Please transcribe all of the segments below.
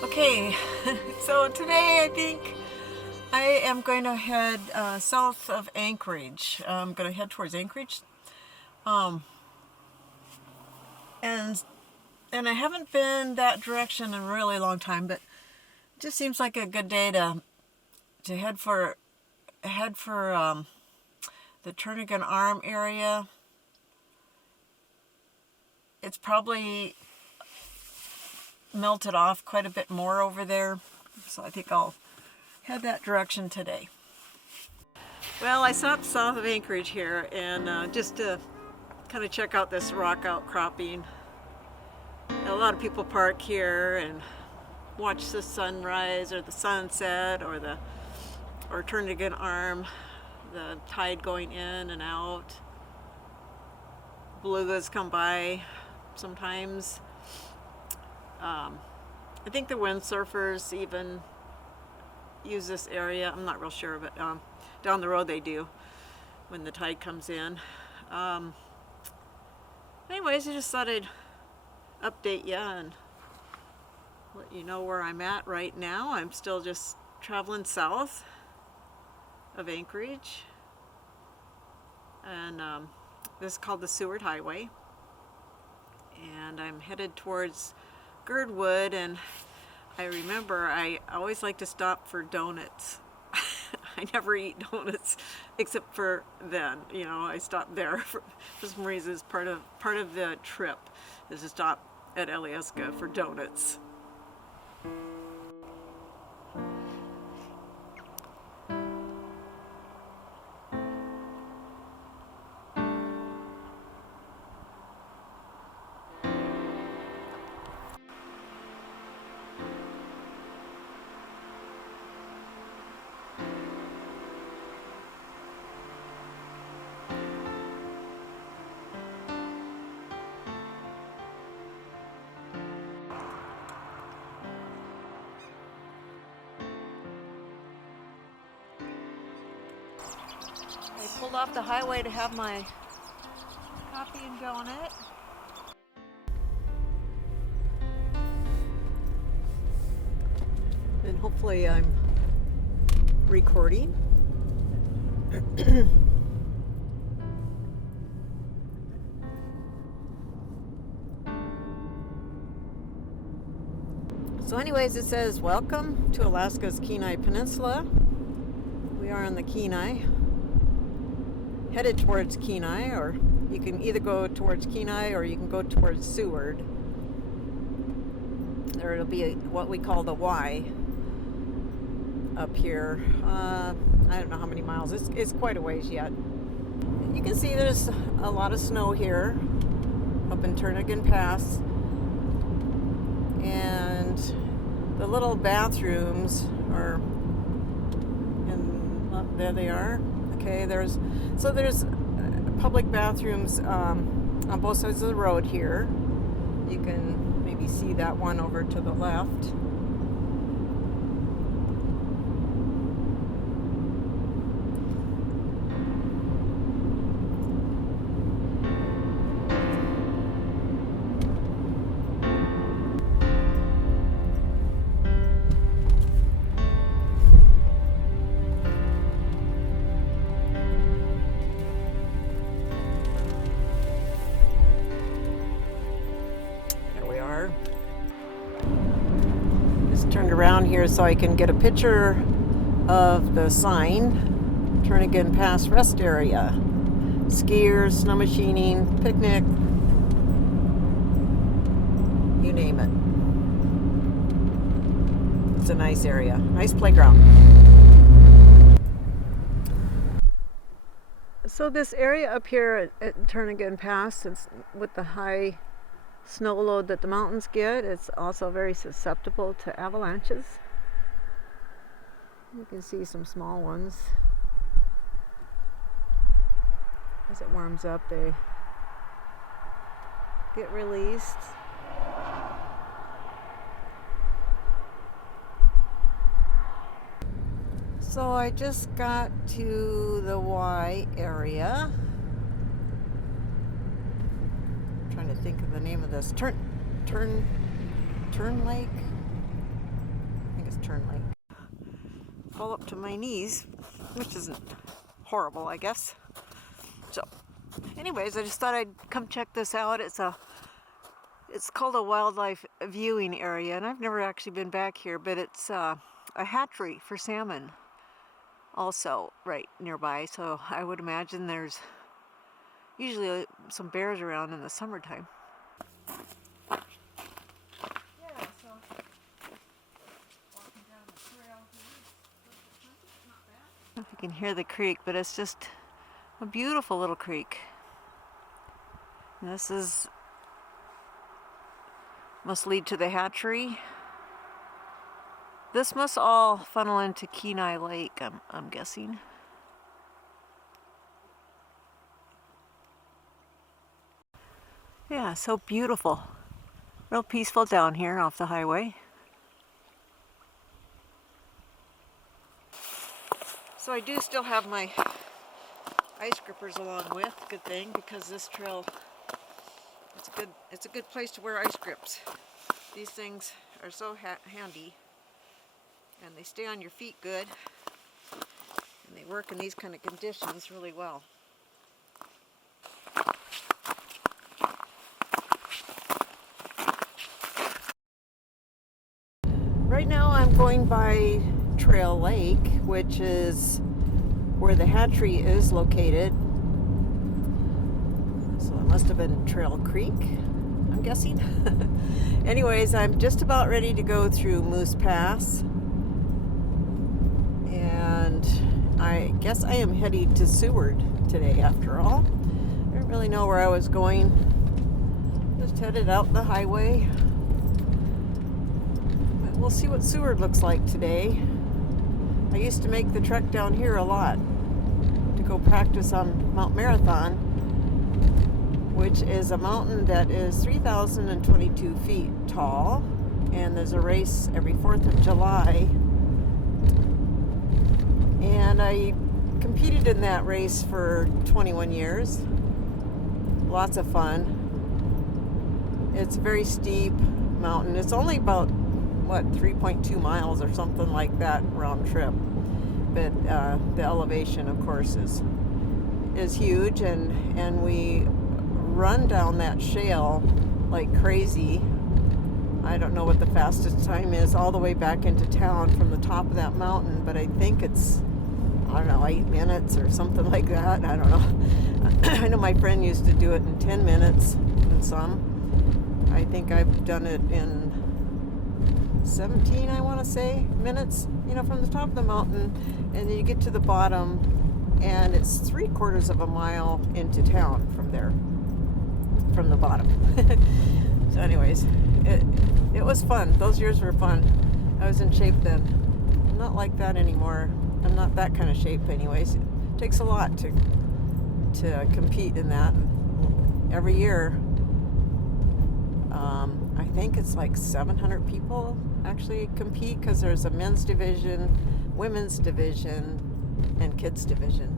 Okay, so today I think I am going to head south of Anchorage. I'm going to head towards Anchorage. And I haven't been that direction in a really long time, but it just seems like a good day to head for the Turnagain Arm area. It's probably melted off quite a bit more over there, so I think I'll head that direction today. Well, I stopped south of Anchorage here and just to kind of check out this rock outcropping. A lot of people park here and watch the sunrise or the sunset or Turnagain Arm, the tide going in and out. Belugas come by sometimes. I think the windsurfers even use this area. I'm not real sure, but down the road they do when the tide comes in. Anyways, I just thought I'd update you and let you know where I'm at right now. I'm still just traveling south of Anchorage, and this is called the Seward Highway, and I'm headed towards Girdwood. And I remember I always like to stop for donuts. I never eat donuts except for then. You know, I stop there for some reason. It's part of the trip is to stop at Alyeska for donuts. I pulled off the highway to have my coffee and donut. And hopefully I'm recording. So anyways, it says, welcome to Alaska's Kenai Peninsula. We are on the Kenai, headed towards Kenai, or you can either go towards Kenai or you can go towards Seward. There it'll be what we call the Y up here. I don't know how many miles. It's quite a ways yet. You can see there's a lot of snow here up in Turnagain Pass, and the little bathrooms are there they are. Okay, there's public bathrooms on both sides of the road here. You can maybe see that one over to the left. Turned around here so I can get a picture of the sign, Turnagain Pass Rest Area. Skiers, snow machining, picnic, you name it. It's a nice area, nice playground. So this area up here at Turnagain Pass, it's with the high snow load that the mountains get, it's also very susceptible to avalanches. You can see some small ones. As it warms up, they get released. So I just got to the Y area. I'm trying to think of the name of this. Turn Lake? I think it's Turn Lake. Fall up to my knees, which isn't horrible, I guess. So, anyways, I just thought I'd come check this out. It's called a wildlife viewing area, and I've never actually been back here, but it's a hatchery for salmon also right nearby, so I would imagine there's usually some bears around in the summertime. Yeah, so walking down the trail here, not bad. I don't know if you can hear the creek, but it's just a beautiful little creek. And this must lead to the hatchery. This must all funnel into Kenai Lake, I'm guessing. Yeah, so beautiful. Real peaceful down here off the highway. So I do still have my ice grippers along with, good thing, because this trail, it's a good place to wear ice grips. These things are so handy, and they stay on your feet good, and they work in these kind of conditions really well. Right now I'm going by Trail Lake, which is where the hatchery is located. So it must have been Trail Creek, I'm guessing. Anyways, I'm just about ready to go through Moose Pass. And I guess I am heading to Seward today after all. I didn't really know where I was going. Just headed out the highway. But we'll see what Seward looks like today. I used to make the trek down here a lot to go practice on Mount Marathon, which is a mountain that is 3,022 feet tall, and there's a race every 4th of July. And I competed in that race for 21 years. Lots of fun. It's a very steep mountain. It's only about, 3.2 miles or something like that round trip. But the elevation, of course, is huge, and we run down that shale like crazy. I don't know what the fastest time is all the way back into town from the top of that mountain, but I think it's, 8 minutes or something like that. I don't know. I know my friend used to do it in 10 minutes and some. I think I've done it in 17, I want to say, minutes, from the top of the mountain, and then you get to the bottom, and it's 3/4 of a mile into town from there, from the bottom. So anyways, it was fun. Those years were fun. I was in shape then. I'm not like that anymore. I'm not that kind of shape anyways. It takes a lot to compete in that. Every year, I think it's like 700 people actually compete, because there's a men's division, women's division, and kids division.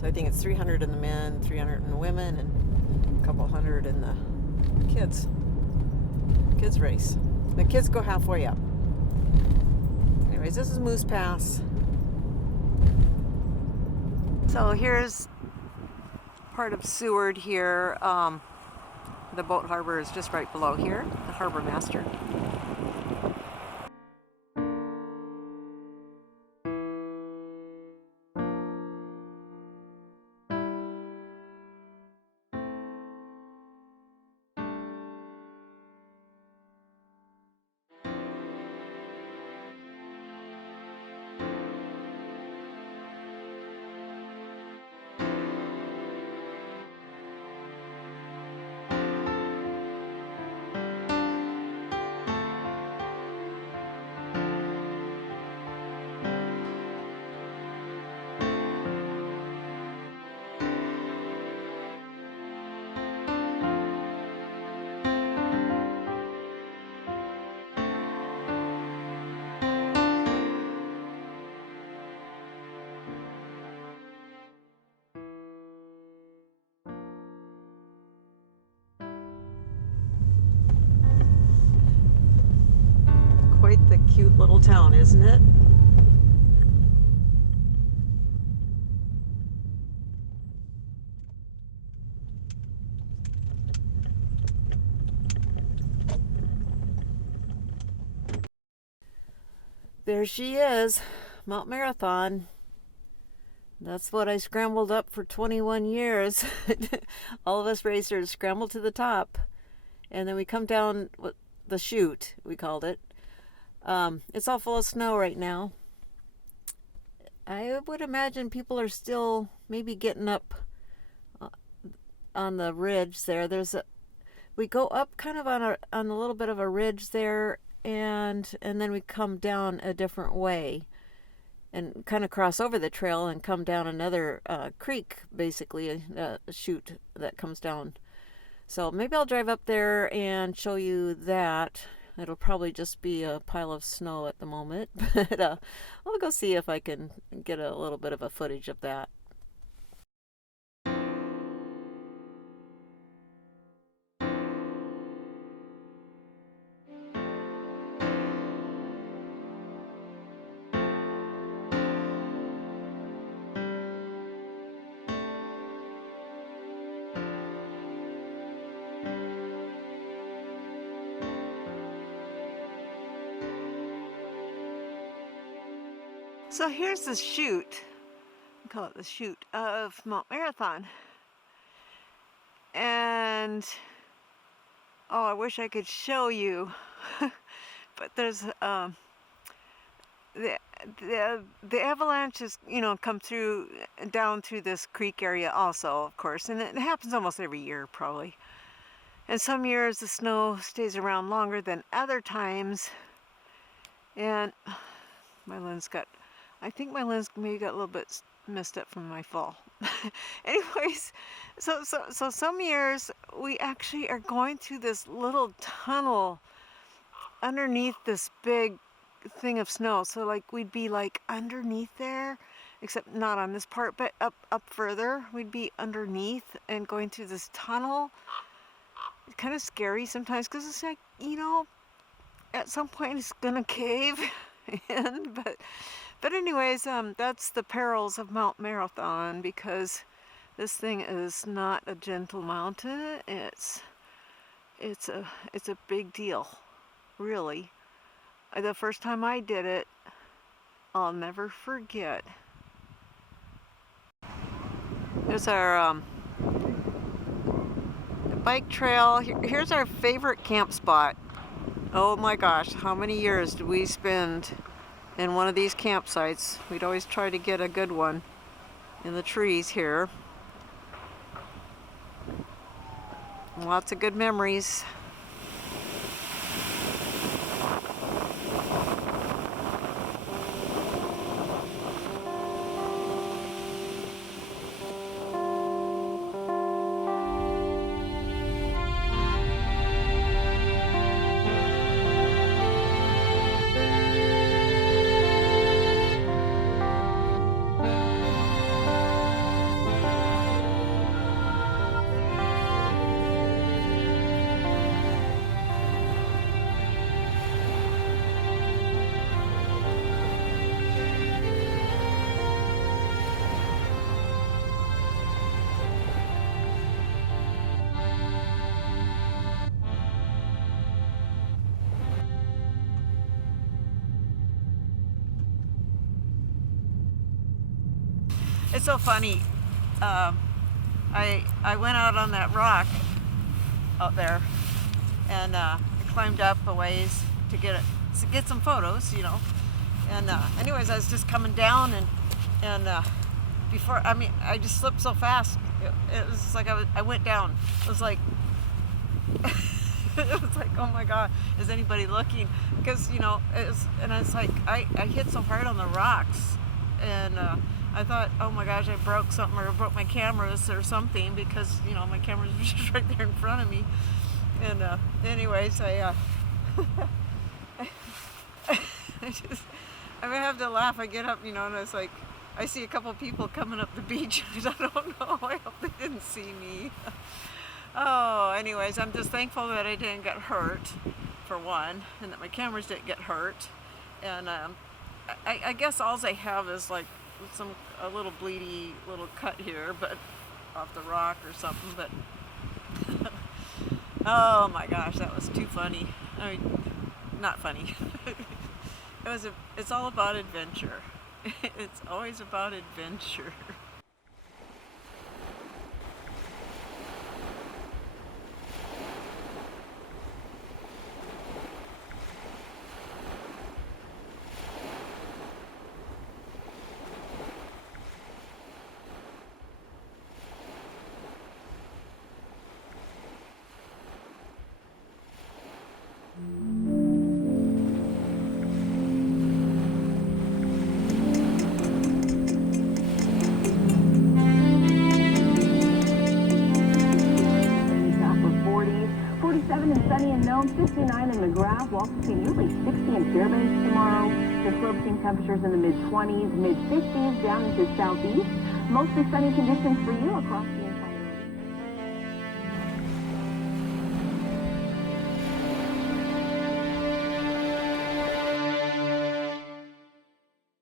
So I think it's 300 in the men, 300 in the women, and a couple hundred in the kids race. The kids go halfway up. Anyways, this is Moose Pass. So here's part of Seward here. The boat harbor is just right below here, the harbor master. quite the cute little town, isn't it? There she is, Mount Marathon. That's what I scrambled up for 21 years. All of us racers scramble to the top, and then we come down the chute, we called it. It's all full of snow right now. I would imagine people are still maybe getting up on the ridge there. We go up kind of on a little bit of a ridge there, and then we come down a different way and kind of cross over the trail and come down another creek, basically a chute that comes down. So maybe I'll drive up there and show you that. It'll probably just be a pile of snow at the moment, but I'll go see if I can get a little bit of a footage of that. So here's the chute, we call it the chute of Mount Marathon. And, oh, I wish I could show you, but there's, the avalanches, come down through this creek area also, of course, and it happens almost every year, probably. And some years the snow stays around longer than other times, and I think my lens maybe got a little bit messed up from my fall. Anyways, so some years we actually are going through this little tunnel underneath this big thing of snow. So like we'd be like underneath there, except not on this part, but up further. We'd be underneath and going through this tunnel. It's kind of scary sometimes because it's like, at some point it's gonna cave in, But anyways, that's the perils of Mount Marathon, because this thing is not a gentle mountain. It's a big deal, really. The first time I did it, I'll never forget. There's our bike trail. Here's our favorite camp spot. Oh my gosh, how many years did we spend in one of these campsites? We'd always try to get a good one in the trees here. Lots of good memories. It's so funny. I went out on that rock out there and climbed up a ways to get some photos, And anyways, I was just coming down and I just slipped so fast. It was like I went down. It was like it was like, oh my God, is anybody looking? Because it's like I hit so hard on the rocks, and I thought, oh my gosh, I broke something or broke my cameras or something, because my cameras were just right there in front of me. And anyways, I have to laugh. I get up, and it's like I see a couple people coming up the beach, and I don't know. I hope they didn't see me. Oh, anyways, I'm just thankful that I didn't get hurt for one, and that my cameras didn't get hurt. And I guess all I have is like a little bleedy little cut here, but off the rock or something. But oh my gosh, that was too funny. I mean, not funny. It's all about adventure. It's always about adventure. And sunny in Nome, 59 in McGrath. We'll also see nearly 60 in Fairbanks tomorrow. The slope seeing temperatures in the mid-20s, mid-50s down into southeast. Mostly sunny conditions for you across the